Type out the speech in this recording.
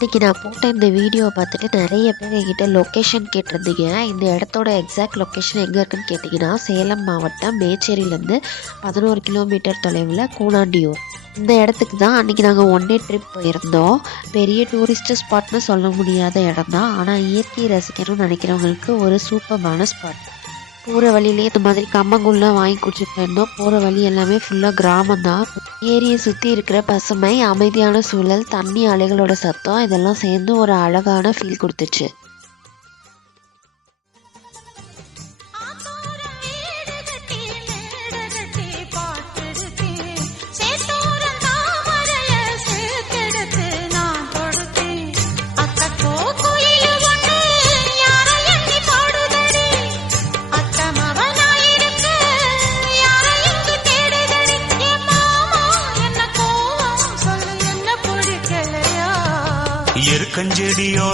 இன்றைக்கி நான் போட்ட இந்த வீடியோவை பார்த்துட்டு நிறைய பேர் என்கிட்ட லொக்கேஷன் கேட்டிருந்தீங்க. இந்த இடத்தோட எக்ஸாக்ட் லொக்கேஷன் எங்கே இருக்குன்னு கேட்டிங்கன்னா, சேலம் மாவட்டம் மேச்சேரியிலேருந்து 11 கிலோமீட்டர் தொலைவில் கூனாண்டியூர். இந்த இடத்துக்கு தான் அன்றைக்கி நாங்கள் ஒன் டே ட்ரிப் போயிருந்தோம். பெரிய டூரிஸ்ட் ஸ்பாட்னு சொல்ல முடியாத இடம் தான், ஆனால் இயற்கையை ரசிக்கணும்னு நினைக்கிறவங்களுக்கு ஒரு சூப்பர்பான ஸ்பாட். போகிற வழியிலே இந்த மாதிரி கம்மங்கூழ்லாம் வாங்கி குடிச்சிட்டு போயிருந்தோம். போகிற வழி எல்லாமே ஃபுல்லாக கிராமம் தான். ஏரியை சுற்றி இருக்கிற பசுமை, அமைதியான சூழல், தண்ணி அலைகளோட சத்தம் இதெல்லாம் சேர்ந்து ஒரு அழகான ஃபீல் கொடுத்துச்சு. எருக்கஞ்செடியோ